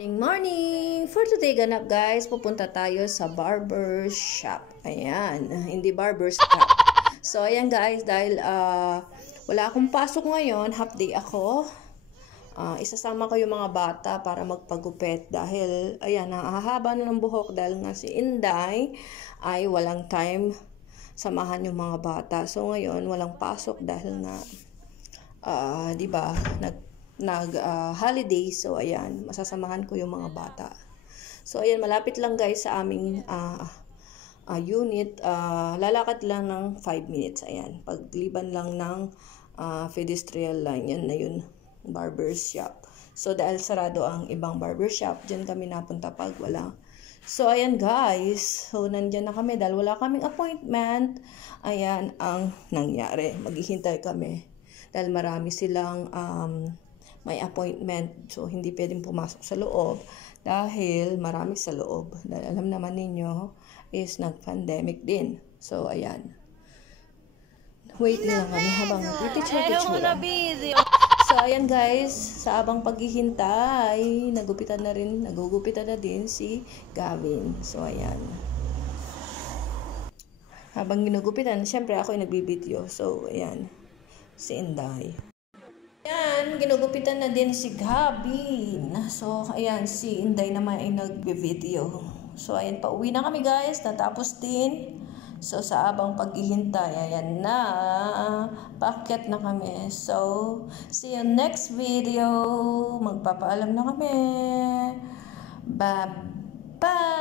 Good morning! For today ganap guys, pupunta tayo sa barber shop. Ayan, hindi barber shop. So ayan guys, dahil wala akong pasok ngayon, half day ako. Isasama ko yung mga bata para magpagupit dahil ayan, hahaba na ng buhok dahil nga si Inday ay walang time samahan yung mga bata. So ngayon, walang pasok dahil nga di ba, holiday. So ayan, masasamahan ko yung mga bata. So ayan, malapit lang guys sa aming unit. Lalakad lang ng 5 minutes. Ayan, pagliban lang ng pedestrian line, yan na yun, barber shop. So dahil sarado ang ibang barber shop, dyan kami napunta pag wala. So ayan guys, so nandyan na kami dahil wala kaming appointment. Ayan ang nangyari, maghihintay kami dahil marami silang may appointment. So hindi pwedeng pumasok sa loob dahil marami sa loob. Dahil alam naman ninyo is nag-pandemic din. So ayan, wait lang kami habang nagtititsura. So ayan guys, sa abang paghihintay, nagugupitan na din si Gavin. So ayan, habang ginugupitan, syempre ako yung nagbibideo. So ayan, si Inday. Ayan, ginugupitan na din si Gavin. So, ayan, si Inday naman ay nagbe-video. So, ayan, pauwi na kami guys. Natapos din. So, sa abang paghihintay, ayan na. Paakyat na kami. So, see you next video. Magpapaalam na kami. Bye-bye!